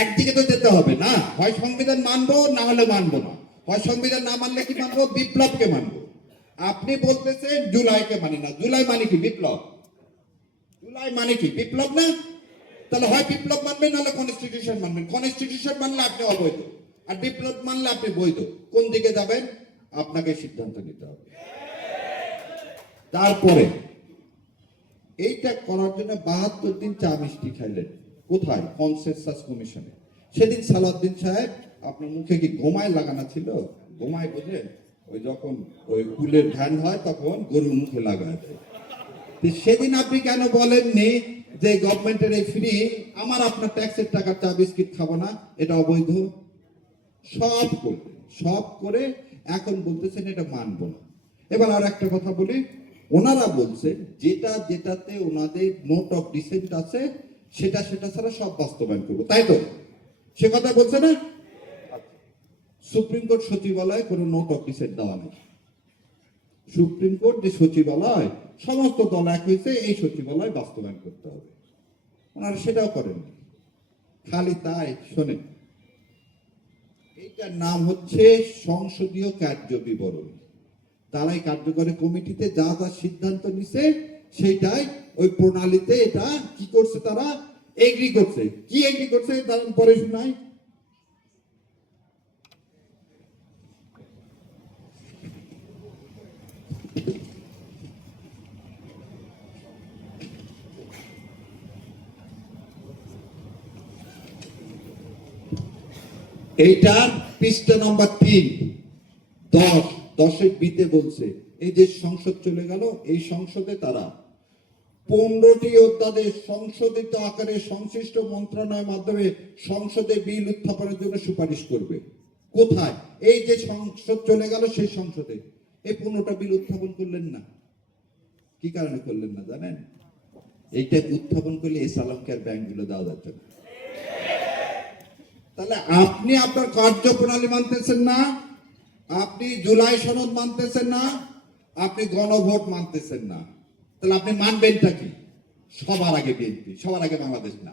একদিকে তো যেতে হবে না, হয় সংবিধান মানবো না হলে মানবো না, হয় সংবিধান না মানলে কি মানবো, বিপ্লবকে মানবো। আপনি বলতেছেন জুলাইকে মানি না, জুলাই মানে কি বিপ্লব, জুলাই মানে কি বিপ্লব না? তাহলে হয় বিপ্লব মানবেন নাহলে কনস্টিটিউশন মানবেন। কনস্টিটিউশন মানলে আপনি অবৈধ, আর বিপ্লব মানলে আপনি বৈধ। কোন দিকে যাবেন আপনাকে সিদ্ধান্ত নিতে হবে। তারপরে এইটা করার জন্য 72 দিন চা মিষ্টি খাইলেন কোথায়? কনসেনসাস কমিশনে। সেদিন সালাউদ্দিন সাহেব আপনার মুখে কি গোমায় লাগানো ছিল? গোমায় বোঝেন, ওই যখন ওই কুলের ধ্যান হয় তখন গরুর মুখে লাগায় দেয়। সেদিন আপনি কেন বলেননি যে গভর্নমেন্টের এই ফ্রি, আমার আপনার ট্যাক্সের টাকা চা বিস্কিট খাবো না, এটা অবৈধ? সব করলেন, সব করে এখন বলতেছেন এটা মানবো না। এবার আর একটা কথা বলি, ওনারা বলছেন যেটাতে ওনাদের নোট অফ ডিসেন্ট আছে সেটা ছাড়া সব বাস্তবায়ন করবো, তাই তো? সে কথা বলছে না? সুপ্রিম কোর্ট সচিবালয়ে কোনো নোট অফ ডিসেন্ট দেওয়া নেই। সুপ্রিম কোর্ট যে সচিবালয়, সমস্ত দল এক হয়েছে এই সচিবালয় বাস্তবায়ন করতে হবে, ওনারা সেটাও করেননি। খালি তাই শোনেন, এইটার নাম হচ্ছে সংসদীয় কার্য বিবরণী। তারাই কার্যকরী কমিটিতে যা যা সিদ্ধান্ত নিছে সেইটাই ওই প্রণালীতে এটা কি করছে, তারা এগ্রি করছে। কি এগ্রি করছে তার পরে শোনাই। এইটার পৃষ্ঠা নম্বর 3, 10 বিতে বলছে এই যে সংসদ চলে গেল, এই সংসদে তারা 15টি অধ্যাদেশ সংশোধিত আকারে সংশ্লিষ্ট মন্ত্রণালয়ের মাধ্যমে সংসদে বিল উত্থাপনের জন্য সুপারিশ করবে। কোথায়? এই যে সংসদ চলে গেল সেই সংসদে এই 15টা বিল উত্থাপন করলেন না। কি কারণে করলেন না জানেন? এইটা উত্থাপন করলে এই সালামকে আর ব্যাংকগুলো দেওয়া যাচ্ছে না। তাহলে আপনি আপনার কার্যপ্রণালী মানতেছেন না, আপনি জুলাই সনদ মানতেছেন না, আপনি গণভোট মানতেছেন না। তাহলে আপনি মানবেনটা কি? সবার আগে বিএনপি, সবার আগে বাংলাদেশ না।